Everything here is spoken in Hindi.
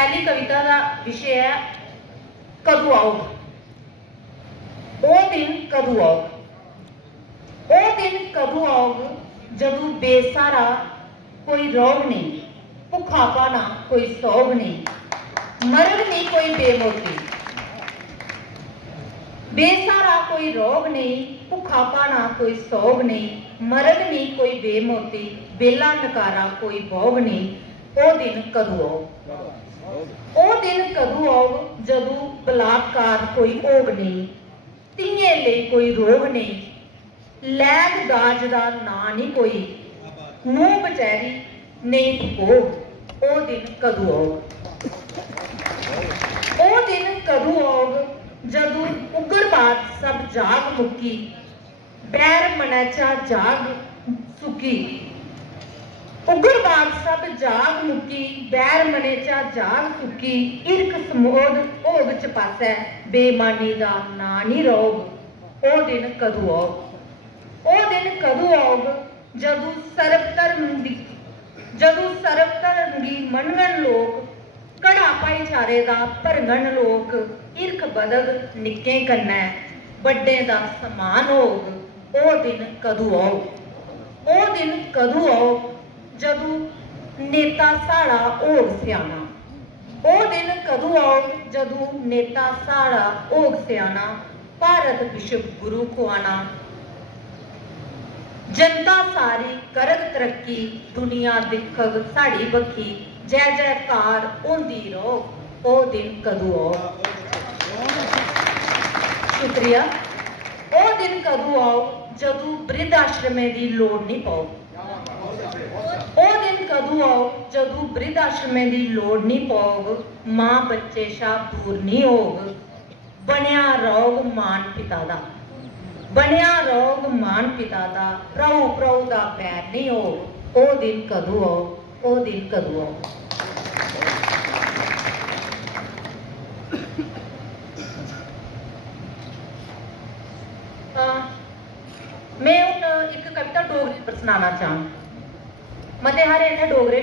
पहली कविता का विषय है कदू आओग। ओ दिन कदू आओग, ओ दिन कदू आओग जदू बेसारा कोई रोग नहीं, भुखा पाना कोई सोग नहीं, मरण नहीं कोई बेमौती। बेसारा कोई रोग नहीं, भुखा पाना कोई सोग नहीं, मरण नहीं कोई बेमौती, बेला नकारा कोई भोग नहीं। ओ दिन कदू आओग, ओ दिन कदू आओग जदू बलात्कार कोई ओग नहीं, तिये ले कोई रोग नहीं, लैग दाज दा ना नहीं कोई, नूह बचैरी नहीं भोग। ओ दिन कदू आओग, ओ दिन कदू आओग जदू उग्रवाद सब जाग मुक्की, बैर मनेचा जाग सुकी। उग्रवाद सब जाग मुक्की, बैर मनेचा जाग सुकी, इरक समोद भोग च पासै, बेईमानी दा ना नहीं रोग। ओ दिन कदू आओग, ओ दिन कदू आओग जदू सर्वधर्म दी मनगण लोक, कड़ा भाईचारे दा भरगण लोक, इरख बदग निक्के कन्नै, बड्डे दा समान होग। ओ दिन कदू आओग, ओ दिन कदू आओग जदू नेता साड़ा होग स्याना, ओ दिन कदू आओग जदू नेता साड़ा होग स्याना, भारत विश्व गुरु खुआना, जनता सारी करग तरक्की, दुनिया दिखग साड़ी बखी, जय जयकार होंदी रहो। ओ दिन कदू आओग। शुक्रिया। ओ दिन कदू आओग जदू वृद्ध आश्रमे दी लोड़ नहीं पाओ, ओ दिन कदू आओग जदू वृद्ध आश्रमे दी लोड़ नहीं पाओग, मां बच्चे शा दूर नहीं होग, बनया रहोग मान पिता दा, बनया रहोग मान पिता दा, प्रभु प्रभु दा पैर नहीं होग। ओ दिन कदू आओग, ओ दिन कदू आओग। मैं हूँ एक कविता डोगरी पर सुनाना चाहूँ। मते हारे इत्थै डोगरे